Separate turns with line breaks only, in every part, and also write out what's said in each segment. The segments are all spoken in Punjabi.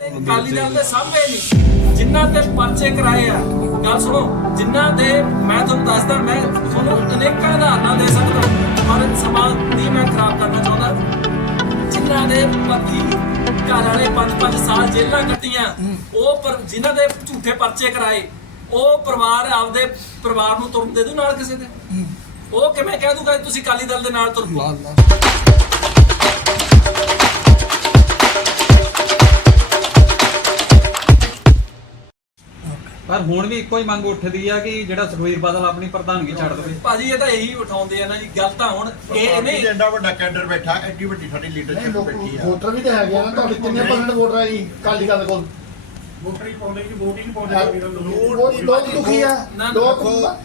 ਅਕਾਲੀ ਦਲ ਦੇ ਸਾਹਮਣੇ ਨਹੀਂ ਜਿਨ੍ਹਾਂ ਤੇ ਪਰਚੇ ਕਰਾਏ ਆ। ਗੱਲ ਸੁਣੋ, ਜਿਨ੍ਹਾਂ ਦੇ ਮੈਂ ਤੁਹਾਨੂੰ ਦੱਸਦਾ, ਮੈਂ ਤੁਹਾਨੂੰ ਅਨੇਕਾਂ ਉਦਾਹਰਨਾਂ ਦੇ ਸਕਦਾ ਪਰ ਸਮਾਂ ਨਹੀਂ ਮੈਂ ਖਰਾਬ ਕਰਨਾ ਚਾਹੁੰਦਾ। ਜਿਨ੍ਹਾਂ ਦੇ ਪਤੀ ਘਰ ਵਾਲੇ 5-5 ਸਾਲ ਜੇਲ੍ਹਾਂ ਕੱਟੀਆਂ, ਉਹ ਪਰ ਜਿਨ੍ਹਾਂ ਦੇ ਝੂਠੇ ਪਰਚੇ ਕਰਾਏ, ਉਹ ਪਰਿਵਾਰ ਆਪਦੇ ਪਰਿਵਾਰ ਨੂੰ ਤੁਰਨ ਦੇ ਦੂ ਨਾਲ ਕਿਸੇ ਦੇ? ਉਹ ਕਿਵੇਂ ਕਹਿ ਦੂਗਾ ਤੁਸੀਂ ਅਕਾਲੀ ਦਲ ਦੇ ਨਾਲ ਤੁਰ ਪਓ?
ਪਰ ਹੁਣ ਵੀ ਇੱਕੋ ਹੀ ਮੰਗ ਉੱਠਦੀ ਆ ਕਿ ਜਿਹੜਾ ਸੁਖਬੀਰ ਬਾਦਲ ਆਪਣੀ ਪ੍ਰਧਾਨਗੀ ਛੱਡ ਦੇਵੇ।
ਭਾਜੀ ਇਹ ਤਾਂ ਇਹੀ ਉਠਾਉਂਦੇ ਆ ਨਾ ਜੀ, ਗੱਲ ਤਾਂ ਹੁਣ ਇਹ ਨਹੀਂ
ਐਡਾ ਵੱਡਾ ਕੈਡਰ ਬੈਠਾ, ਐਡੀ ਵੱਡੀ ਸਾਡੀ ਲੀਡਰਸ਼ਿਪ ਬੈਠੀ ਆ।
ਵੋਟਰ ਵੀ ਤਾਂ ਹੈਗੇ ਆ ਨਾ, ਤੁਹਾਡੇ ਕਿੰਨੇ ਪਰਸੈਂਟ ਵੋਟਰ ਆ ਜੀ ਅਕਾਲੀ ਦਲ ਕੋਲ?
ਵੋਟਰ ਹੀ ਪਾਉਂਦੇ ਕਿ ਵੋਟ ਹੀ ਨਹੀਂ ਪਾਉਂਦੇ।
ਲੋਕ ਦੁਖੀ ਆ ਲੋਕ।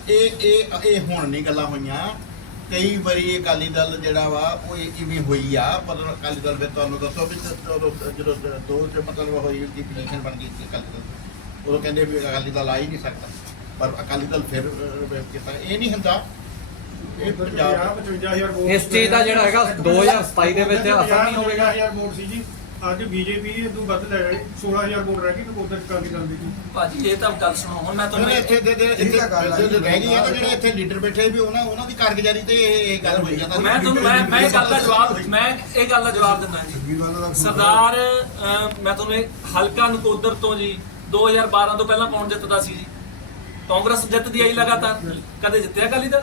ਇਹ ਹੁਣ ਨਹੀਂ ਗੱਲਾਂ ਹੋਈਆਂ, ਕਈ ਵਾਰੀ ਅਕਾਲੀ ਦਲ ਜਿਹੜਾ ਵਾ ਉਹ ਇਵੇਂ ਹੋਈ ਆ। ਪਰ ਅਕਾਲੀ ਦਲ ਫਿਰ ਤੁਹਾਨੂੰ ਦੱਸੋ ਵੀ ਜਦੋਂ ਦੋ ਚ ਮਤਲਬ ਹੋਈ ਦੀ ਪੋਜੀਸ਼ਨ ਬਣ ਗਈ ਸੀ ਅਕਾਲੀ ਦਲ, ਉਦੋਂ ਕਹਿੰਦੇ ਵੀ ਅਕਾਲੀ ਦਲ ਆ ਹੀ ਨਹੀਂ ਸਕਦਾ, ਪਰ ਅਕਾਲੀ ਦਲ ਫਿਰ ਕੀਤਾ। ਇਹ ਨਹੀਂ ਹੁੰਦਾ। ਇਹ ਪੰਜਾਬ
55,000 ਵੋਟ
ਇਸ ਚੀਜ਼ ਦਾ ਜਿਹੜਾ ਹੈਗਾ 2027 ਦੇ ਵਿੱਚ ਅਸਰ ਨਹੀਂ ਹੋਵੇਗਾ।
50,000 ਵੋਟ ਸੀ ਜੀ, ਅੱਜ ਬੀਜੇਪੀ ਇਦੋਂ ਵੱਧ ਲੈ ਜਾਣੀ। 16,000 ਵੋਟ ਰਹਿ ਗਈ ਤੇ ਉਧਰ ਅਕਾਲੀ ਦਲ ਦੀ ਜੀ।
ਭਾਜੀ ਇਹ ਤਾਂ ਗੱਲ ਸੁਣੋ, ਹੁਣ ਮੈਂ ਤੁਹਾਨੂੰ
ਇੱਥੇ ਰਹਿ ਗਈ ਆ ਤਾਂ ਜਿਹੜੇ ਇੱਥੇ ਲੀਡਰ ਬੈਠੇ ਵੀ ਉਹਨਾਂ ਦੀ ਕਾਰਗੁਜ਼ਾਰੀ ਤੇ ਇਹ ਗੱਲ ਹੋਈ ਜਾਂਦਾ।
ਮੈਂ ਤੁਹਾਨੂੰ ਮੈਂ ਇਹ ਗੱਲ ਦਾ ਜਵਾਬ ਦਿੰਦਾ ਜੀ। ਸਰਦਾਰ ਮੈਂ ਤੁਹਾਨੂੰ ਹਲਕਾ ਨਕੋਦਰ ਤੋਂ ਜੀ 2012 ਤੋਂ ਪਹਿਲਾਂ ਕੌਣ ਜਿੱਤਦਾ ਸੀ ਜੀ? ਕਾਂਗਰਸ ਜਿੱਤਦੀ ਆਈ ਲਗਾਤਾਰ, ਕਦੇ ਜਿੱਤਿਆ ਅਕਾਲੀ ਦਲ?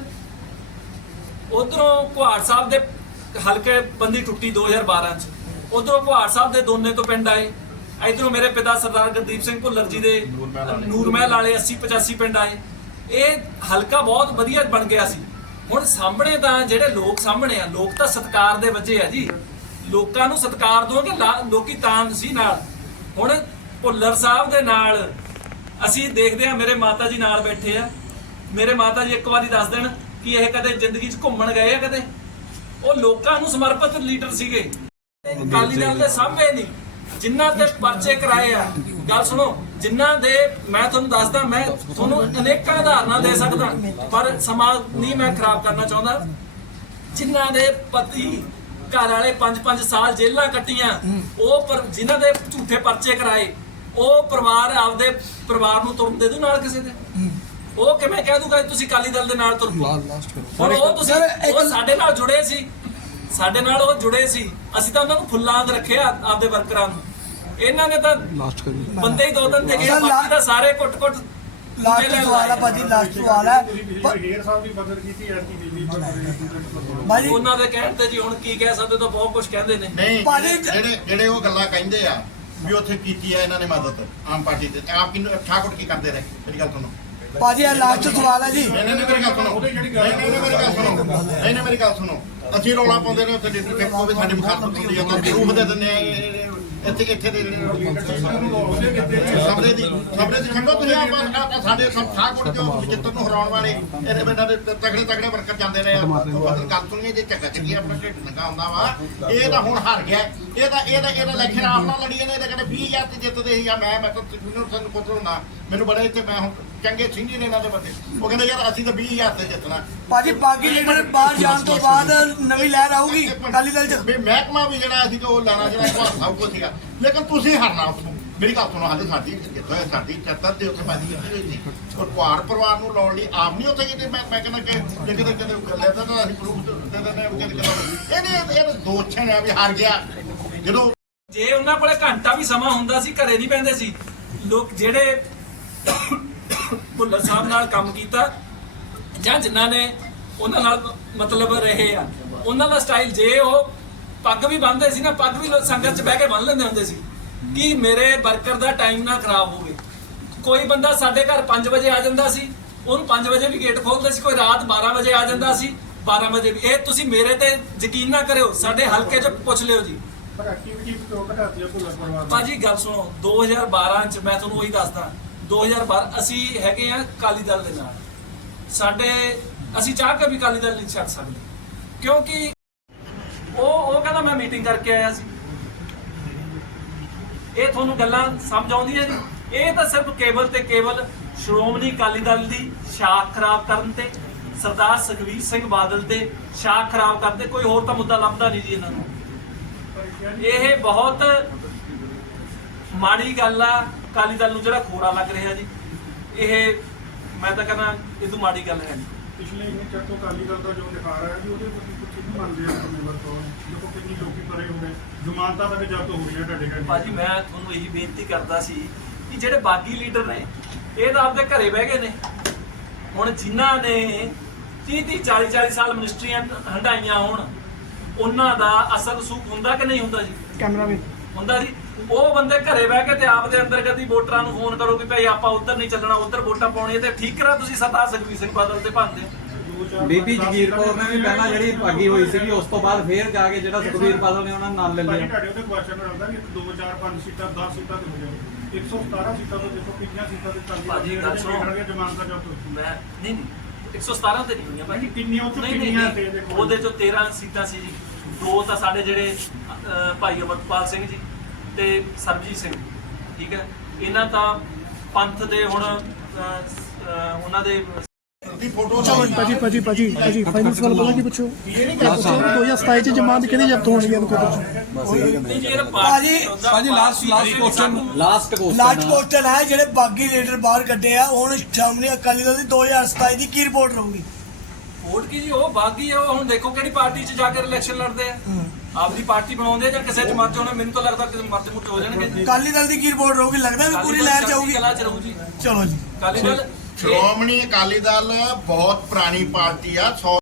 ਉਧਰੋਂ ਕੁਹਾੜ ਸਾਹਿਬ ਦੇ ਹਲਕੇ ਬੰਦੀ ਟੁੱਟੀ 2012 ਚ, ਉਧਰੋਂ ਕੁਹਾੜ ਸਾਹਿਬ ਦੇ ਦੋਨੇ ਤੋਂ ਪਿੰਡ ਆਏ, ਇਧਰੋਂ ਮੇਰੇ ਪਿਤਾ ਸਰਦਾਰ ਗੁਰਦੀਪ ਸਿੰਘ ਭੁੱਲਰ ਜੀ ਦੇ ਨੂਰਮਹਿਲ ਵਾਲੇ 80-85 ਪਿੰਡ ਆਏ। ਇਹ ਹਲਕਾ ਬਹੁਤ ਵਧੀਆ ਬਣ ਗਿਆ ਸੀ। ਹੁਣ ਸਾਹਮਣੇ ਤਾਂ ਜਿਹੜੇ ਲੋਕ ਸਾਹਮਣੇ ਆ, ਲੋਕ ਤਾਂ ਸਤਿਕਾਰ ਦੇ ਵਜੇ ਆ ਜੀ। ਲੋਕਾਂ ਨੂੰ ਸਤਿਕਾਰ ਦੋਗੇ ਲੋਕੀ ਤਾਂ ਸੀ ਨਾਲ। ਹੁਣ ਭੁੱਲਰ ਸਾਹਿਬ ਦੇ ਨਾਲ ਅਸੀਂ ਦੇਖਦੇ ਆ, ਮੇਰੇ ਮਾਤਾ ਜੀ ਨਾਲ ਬੈਠੇ ਆ। ਮੇਰੇ ਮਾਤਾ ਜੀ ਇੱਕ ਵਾਰੀ ਦੱਸ ਦੇਣ ਕਿ ਇਹ ਕਦੇ ਜ਼ਿੰਦਗੀ 'ਚ ਘੁੰਮਣ ਗਏ ਆ ਕਦੇ? ਉਹ ਲੋਕਾਂ ਨੂੰ ਸਮਰਪਿਤ ਲੀਡਰ ਸੀਗੇ। ਅਕਾਲੀ ਦਲ ਦੇ ਸਾਹਮਣੇ ਨਹੀਂ ਜਿਨ੍ਹਾਂ ਤੇ ਪਰਚੇ ਕਰਾਏ ਆ। ਗੱਲ ਸੁਣੋ, ਜਿਨ੍ਹਾਂ ਦੇ ਮੈਂ ਤੁਹਾਨੂੰ ਦੱਸਦਾ, ਮੈਂ ਤੁਹਾਨੂੰ ਅਨੇਕਾਂ ਉਦਾਹਰਨਾਂ ਦੇ ਸਕਦਾ ਪਰ ਸਮਾਂ ਨਹੀਂ ਮੈਂ ਖਰਾਬ ਕਰਨਾ ਚਾਹੁੰਦਾ। ਜਿਨ੍ਹਾਂ ਦੇ ਪਤੀ ਘਰ ਵਾਲੇ 5-5 ਸਾਲ ਜੇਲ੍ਹਾਂ ਕੱਟੀਆਂ, ਉਹ ਪਰ ਜਿਨ੍ਹਾਂ ਦੇ ਝੂਠੇ ਪਰਚੇ ਕਰਾਏ, ਉਹ ਪਰਿਵਾਰ ਆਪਦੇ ਪਰਿਵਾਰ ਨੂੰ ਤੁਰਨ ਦੇ ਦੂ ਨਾਲ ਕਿਸੇ ਦੇ? ਉਹ ਕਿਵੇਂ ਕਹਿ ਦੂਗਾ ਤੁਸੀਂ ਅਕਾਲੀ ਦਲ ਦੇ ਨਾਲ ਤੁਰ ਪਓ? ਹੁਣ ਉਹ ਸਾਡੇ ਨਾਲ ਜੁੜੇ ਸੀ, ਸਾਡੇ ਨਾਲ ਉਹ ਜੁੜੇ ਸੀ। ਅਸੀਂ ਤਾਂ ਉਹਨਾਂ ਨੂੰ ਫੁੱਲਾਂ ਵਾਂਗ ਰੱਖਿਆ ਆਪਦੇ ਵਰਕਰਾਂ ਨੂੰ। ਇਹਨਾਂ ਨੇ ਤਾਂ ਬੰਦੇ ਹੀ ਦੋ ਤਿੰਨ ਦੇਖੇ, ਬਾਕੀ ਤਾਂ ਸਾਰੇ ਕੁੱਟ-ਕੁੱਟ।
ਲਾਸਟ ਸਵਾਲ ਹੈ ਭਾਜੀ, ਲਾਸਟ ਸਵਾਲ ਹੈ
ਬ੍ਰਿਗੇਡ ਸਾਹਿਬ ਦੀ ਮਦਦ ਕੀਤੀ ਐਸਟੀ ਬਿਜਲੀ
ਭਾਜੀ।
ਉਹਨਾਂ ਦੇ ਕਹਿਣ ਤੇ ਜੀ ਹੁਣ ਕੀ ਕਹਿ ਸਕਦੇ, ਤਾਂ ਬਹੁਤ ਕੁਝ ਕਹਿੰਦੇ ਨੇ।
ਨਹੀਂ, ਜਿਹੜੇ ਉਹ ਗੱਲਾਂ ਕਹਿੰਦੇ ਆ ਵੀ ਉੱਥੇ ਕੀਤੀ ਆ ਇਹਨਾਂ ਨੇ ਮਦਦ ਆਮ ਪਾਰਟੀ ਤੇ, ਆਪ ਕਿੰਨੂੰ ਠਾਕੁਰ ਕੀ ਕਰਦੇ ਰਹੇ? ਮੇਰੀ ਗੱਲ ਸੁਣੋ
ਭਾਜੀ, ਇਹ ਲਾਸਟ ਸਵਾਲ ਹੈ ਜੀ।
ਇਹਨੇ ਮੇਰੀ ਗੱਲ ਸੁਣੋ, ਇਹਨੇ ਮੇਰੀ ਗੱਲ ਸੁਣੋ। ਅਸੀਂ ਰੌਲਾ ਪਾਉਂਦੇ ਨੇ ਉੱਥੇ ਲੀਡਰਸ਼ਿਪ ਉਹ ਵੀ ਸਾਡੇ ਮੁਖਾਲਫਤ ਹੁੰਦੀ ਆ, ਤਾਂ ਪ੍ਰੂਫ ਦੇ ਦਿੰਦੇ ਆ। ਇੱਥੇ ਦੇ ਸਬਰੇ ਦੀ ਖੰਡੋ ਤੁਸੀਂ ਆਪਾਂ ਸਾਡੇ ਠਾਕੁਰ ਜੋ ਜਿੱਤਨ ਨੂੰ ਹਰਾਉਣ ਵਾਲੇ ਇਹਦੇ ਬੰਦਾ ਦੇ ਤਗੜੇ ਵਰਕਰ ਜਾਂਦੇ ਰਹੇ ਆ। ਮਤਲਬ ਗੱਲ ਸੁਣੀਏ, ਜੇ ਝੱਗਾ ਚੱਕੀ ਆਪਣਾ ਢਿੱਡ ਨੰਗਾ ਹੁੰਦਾ ਵਾ। ਇਹ ਤਾਂ ਹੁਣ ਹਾਰ ਗਿਆ। ਇਹਦਾ ਇਲੈਕਸ਼ਨ ਆਪ ਨਾਲ ਲੜੀ ਇਹਨੇ ਤਾਂ ਕਹਿੰਦੇ 20,000 ਤੇ ਜਿੱਤਦੇ ਸੀ। ਮੈਂ ਤਾਂ ਤੁਹਾਨੂੰ ਪੁੱਛ ਹੁੰਦਾ, ਮੈਨੂੰ ਬੜੇ ਇੱਥੇ ਮੈਂ ਹੁਣ ਚੰਗੇ ਸੀਨੀਅਰ ਇਹਨਾਂ ਦੇ ਬੰਦੇ, ਉਹ ਕਹਿੰਦੇ ਯਾਰ ਅਸੀਂ ਤਾਂ 20,000 ਤੇ ਜਿੱਤਣਾ।
ਭਾਜੀ ਬਾਕੀ ਲੀਡਰ ਬਾਹਰ ਜਾਣ ਤੋਂ ਬਾਅਦ ਨਵੀਂ ਲਹਿਰ ਆਊਗੀ ਅਕਾਲੀ ਦਲ 'ਚ।
ਮਹਿਕਮਾ ਵੀ ਜਿਹੜਾ ਅਸੀਂ ਉਹ ਲੈਣਾ ਜਿਹੜਾ ਸਭ ਕੁਝ ਸੀਗਾ, ਲੇਕਿਨ ਤੁਸੀਂ ਹਰਨਾ ਉੱਥੋਂ। ਮੇਰੀ ਗੱਲ ਸੁਣੋ, ਹਾਲੇ ਸਾਡੀ ਚੱਤਰ ਦੇ ਉੱਥੇ ਬਾਜੀ ਕੀਤੀ ਹੋਈ ਸੀ। ਔਰ ਕੁਹਾੜ ਪਰਿਵਾਰ ਨੂੰ ਲਾਉਣ ਲਈ ਆਪ ਨਹੀਂ ਉੱਥੇ ਕਿਤੇ ਮੈਂ ਕਹਿੰਦਾ ਕਿ ਕਿਤੇ ਲੈਦਾ ਤਾਂ ਅਸੀਂ ਪ੍ਰੂਫ ਦੇ ਦਿੰਦੇ। ਇਹ ਦੋਛਣ ਆ ਵੀ ਹਾਰ ਗਿਆ। ਜਦੋਂ
ਜੇ ਉਹਨਾਂ ਕੋਲੇ ਘੰਟਾ ਵੀ ਸਮਾਂ ਹੁੰਦਾ ਸੀ, ਘਰੇ ਨਹੀਂ ਪੈਂਦੇ ਸੀ ਲੋਕ। ਜਿਹੜੇ ਭੁੱਲਰ ਸਾਹਿਬ ਨਾਲ ਕੰਮ ਕੀਤਾ ਜਾਂ ਜਿਨ੍ਹਾਂ ਨੇ ਉਹਨਾਂ ਨਾਲ ਮਤਲਬ ਰਹੇ ਆ, ਉਹਨਾਂ ਦਾ ਸਟਾਈਲ, ਜੇ ਉਹ ਪੱਗ ਵੀ ਬੰਨ੍ਹਦੇ ਸੀ ਨਾ, ਪੱਗ ਵੀ ਸੰਗਤ 'ਚ ਬਹਿ ਕੇ ਬੰਨ੍ਹ ਲੈਂਦੇ ਹੁੰਦੇ ਸੀ ਕਿ ਮੇਰੇ ਵਰਕਰ ਦਾ ਟਾਈਮ ਨਾ ਖਰਾਬ ਹੋਵੇ। ਕੋਈ ਬੰਦਾ ਸਾਡੇ ਘਰ 5 ਵਜੇ ਆ ਜਾਂਦਾ ਸੀ, ਉਹਨੂੰ 5 ਵਜੇ ਵੀ ਗੇਟ ਖੋਲਦੇ ਸੀ। ਕੋਈ ਰਾਤ 12 ਵਜੇ ਆ ਜਾਂਦਾ ਸੀ, 12 ਵਜੇ ਵੀ। ਇਹ ਤੁਸੀਂ ਮੇਰੇ ਤੇ ਯਕੀਨ ਨਾ ਕਰਿਓ, ਸਾਡੇ ਹਲਕੇ 'ਚ ਪੁੱਛ ਲਿਓ ਜੀ।
ਪਰ ਐਕਟੀਵਿਟੀ ਕਿਉਂ ਘਟਾਤੀ ਹੈ ਭੁੱਲਰ ਪਰਿਵਾਰ ਦੀ?
ਭਾਜੀ ਗੱਲ ਸੁਣੋ, 2012 ਚ ਮੈਂ ਤੁਹਾਨੂੰ ਉਹੀ ਦੱਸਦਾ, 2012 ਅਸੀਂ ਹੈਗੇ ਆ ਅਕਾਲੀ ਦਲ ਦੇ ਨਾਲ। ਅਸੀਂ ਚਾਹ ਕੇ ਵੀ ਅਕਾਲੀ ਦਲ ਨਹੀਂ ਛੱਡ ਸਕਦੇ, ਕਿਉਂਕਿ ਉਹ ਕਹਿੰਦਾ ਮੈਂ ਮੀਟਿੰਗ ਕਰਕੇ ਆਇਆ ਸੀ। ਇਹ ਤੁਹਾਨੂੰ ਗੱਲਾਂ ਸਮਝ ਆਉਂਦੀਆਂ ਜੀ? ਇਹ ਤਾਂ ਸਿਰਫ ਕੇਵਲ ਤੇ ਕੇਵਲ ਸ਼੍ਰੋਮਣੀ ਅਕਾਲੀ ਦਲ ਦੀ ਸ਼ਾਖ ਖਰਾਬ ਕਰਨ ਤੇ, ਸਰਦਾਰ ਸੁਖਬੀਰ ਸਿੰਘ ਬਾਦਲ ਤੇ ਸ਼ਾਖ ਖਰਾਬ ਕਰਨ ਤੇ, ਕੋਈ ਹੋਰ ਤਾਂ ਮੁੱਦਾ ਲੱਭਦਾ ਨਹੀਂ ਜੀ ਇਹਨਾਂ ਨੂੰ। ਇਹ ਬਹੁਤ ਮਾੜੀ ਗੱਲ ਆ ਅਕਾਲੀ ਦਲ ਨੂੰ ਜਿਹੜਾ ਖੋਰਾ ਲੱਗ ਰਿਹਾ ਜੀ, ਇਹ ਮੈਂ ਤਾਂ ਕਹਿੰਦਾ ਇਹ ਤੋਂ ਮਾੜੀ ਗੱਲ ਹੈ ਨਹੀਂ।
ਪਿਛਲੇ ਇਹਨੇ ਚੱਕੋ ਅਕਾਲੀ ਦਲ ਦਾ ਜੋ ਦਿਖਾ ਰਿਹਾ ਜੀ ਉਹਦੇ ਤੁਸੀਂ ਕੁਝ ਨਹੀਂ ਮੰਨਦੇ ਆ ਜ਼ਿੰਮੇਵਾਰ ਤੌਰ ਦੇਖੋ ਕਿੰਨੀ ਲੋਕੀ ਪਰੇ ਹੋ ਗਏ ਜ਼ਮਾਨਤਾਂ ਤੱਕ ਜਬਤ ਹੋ ਰਹੀਆਂ ਤੁਹਾਡੇ ਘਰ
ਭਾਜੀ ਮੈਂ ਤੁਹਾਨੂੰ ਇਹੀ ਬੇਨਤੀ ਕਰਦਾ ਸੀ ਕਿ ਜਿਹੜੇ ਬਾਗੀ ਲੀਡਰ ਨੇ ਇਹ ਤਾਂ ਆਪਦੇ ਘਰੇ ਬਹਿ ਗਏ ਨੇ। ਹੁਣ ਜਿਨ੍ਹਾਂ ਨੇ 30 40 ਸਾਲ ਮਿਨਿਸਟਰੀਆਂ ਹੰਡਾਈਆਂ ਹੋਣ ਉਹਨਾਂ ਦਾ ਅਸਲ ਸੂਖ ਹੁੰਦਾ ਕਿ ਨਹੀਂ ਹੁੰਦਾ ਜੀ?
ਕੈਮਰਾਮੈਨ
ਹੁੰਦਾ ਜੀ। ਉਹ ਬੰਦੇ ਘਰੇ ਬਹਿ ਕੇ ਤੇ ਆਪ ਦੇ ਅੰਦਰ ਕਦੀ ਵੋਟਰਾਂ ਨੂੰ ਫੋਨ ਕਰੋ ਕਿ ਭਾਈ ਆਪਾਂ ਉੱਧਰ ਨਹੀਂ ਚੱਲਣਾ, ਉੱਧਰ ਵੋਟਾਂ ਪਾਉਣੀਆਂ, ਤੇ ਠੀਕ ਕਰਾ ਤੁਸੀਂ ਸਰਦਾਰ ਸੁਖਬੀਰ ਸਿੰਘ ਬਾਦਲ ਤੇ ਭਾਂਦੇ।
ਬੀਬੀ ਜਗੀਰ ਕੌਰ ਨੇ ਵੀ ਪਹਿਲਾਂ ਜਿਹੜੀ ਭਾਗੀ ਹੋਈ ਸੀਗੀ ਉਸ ਤੋਂ ਬਾਅਦ ਫੇਰ ਜਾ ਕੇ ਜਿਹੜਾ ਸੁਖਬੀਰ ਬਾਦਲ ਨੇ ਉਹਨਾਂ ਨਾਲ ਲੈ ਲਿਆ।
ਤੁਹਾਡੇ ਉਹਦੇ ਕੁਐਸਚਨ ਰਹਿੰਦਾ ਵੀ 2 4 5 ਸੀਟਾਂ 10 ਸੀਟਾਂ ਤੇ ਹੋ ਜਾਵੇ 117 ਸੀਟਾਂ ਤੋਂ ਦੇਖੋ ਕਿੰਨੀਆਂ ਸੀਟਾਂ ਤੇ ਚੱਲ
ਭਾਜੀ ਗੱਲ ਸੁਣੋ,
ਜ਼ਮਾਨਤਾਂ ਜਬਤ ਹੋ
ਮੈਂ ਨਹੀਂ 117 ਤੇ ਨਹੀਂ ਹੋਈਆਂ ਭਾਜੀ,
ਕਿੰਨੀਆਂ ਉੱਥੇ
ਨਹੀਂ,
ਕਿੰਨੀਆਂ ਤੇ
ਨਹੀਂ,
ਦੇਖੋ
ਉਹਦੇ ਚੋਂ 13 ਸੀਟਾਂ ਸੀ ਜੀ। 2 ਤਾਂ ਸਾਡੇ ਜਿਹੜੇ ਭਾਈ ਅਮਰਪਾਲ ਸਿੰਘ ਜੀ ਤੇ ਸਰਬਜੀਤ ਸਿੰਘ, ਠੀਕ ਹੈ, ਇਹਨਾਂ ਤਾਂ ਪੰਥ ਦੇ ਹੁਣ ਉਹਨਾਂ ਦੇ
ਦੀ ਫੋਟੋ
ਭਾਜੀ ਫਾਈਨਲ ਸਵਾਲ ਬੋਲਾਂ ਕੀ ਪੁੱਛੋ 2027 ਚ ਜਮਾਨਤ ਕਿਹਦੀ ਜ਼ਬਤ ਹੋਣੀ ਹੈ ਨਕੋਦਰ
ਨਹੀਂ ਜੀ, ਇਹ
ਭਾਜੀ
ਲਾਸਟ
ਲਾਸਟ ਕੁਐਸਚਨ ਹੈ ਜਿਹੜੇ ਬਾਗੀ ਲੀਡਰ ਬਾਹਰ ਕੱਢੇ ਆ ਹੁਣ ਸਾਹਮਣੇ ਅਕਾਲੀ ਦਲ ਦੀ 2027 ਦੀ ਕੀ ਰਿਪੋਰਟ ਰਹੂਗੀ?
ਵੋਟ ਕੀ ਜੀ, ਉਹ ਬਾਗੀ ਹੈ। ਉਹ ਹੁਣ ਦੇਖੋ ਕਿਹੜੀ ਪਾਰਟੀ 'ਚ ਜਾ ਕੇ ਇਲੈਕਸ਼ਨ ਲੜਦੇ ਆ, ਆਪਦੀ ਪਾਰਟੀ ਬਣਾਉਂਦੇ ਜਾਂ ਕਿਸੇ 'ਚ ਮਰ ਜਾਣਾ। ਮੈਨੂੰ ਤਾਂ ਲੱਗਦਾ ਕਿਸੇ ਮਰਦੇ ਮੁੱਟ ਹੋ ਜਾਣਗੇ।
ਅਕਾਲੀ ਦਲ ਦੀ ਕੀ ਰਿਪੋਰਟ ਰਹੂਗੀ? ਲੱਗਦਾ ਵੀ ਪੂਰੀ ਲਹਿਰ ਜਾਊਗੀ?
ਕਲਾ 'ਚ ਰਹੂ ਜੀ
ਚਲੋ ਜੀ।
ਅਕਾਲੀ ਦਲ।
ਸ਼੍ਰੋਮਣੀ ਅਕਾਲੀ ਦਲ ਬਹੁਤ ਪੁਰਾਣੀ ਪਾਰਟੀ ਆ। 100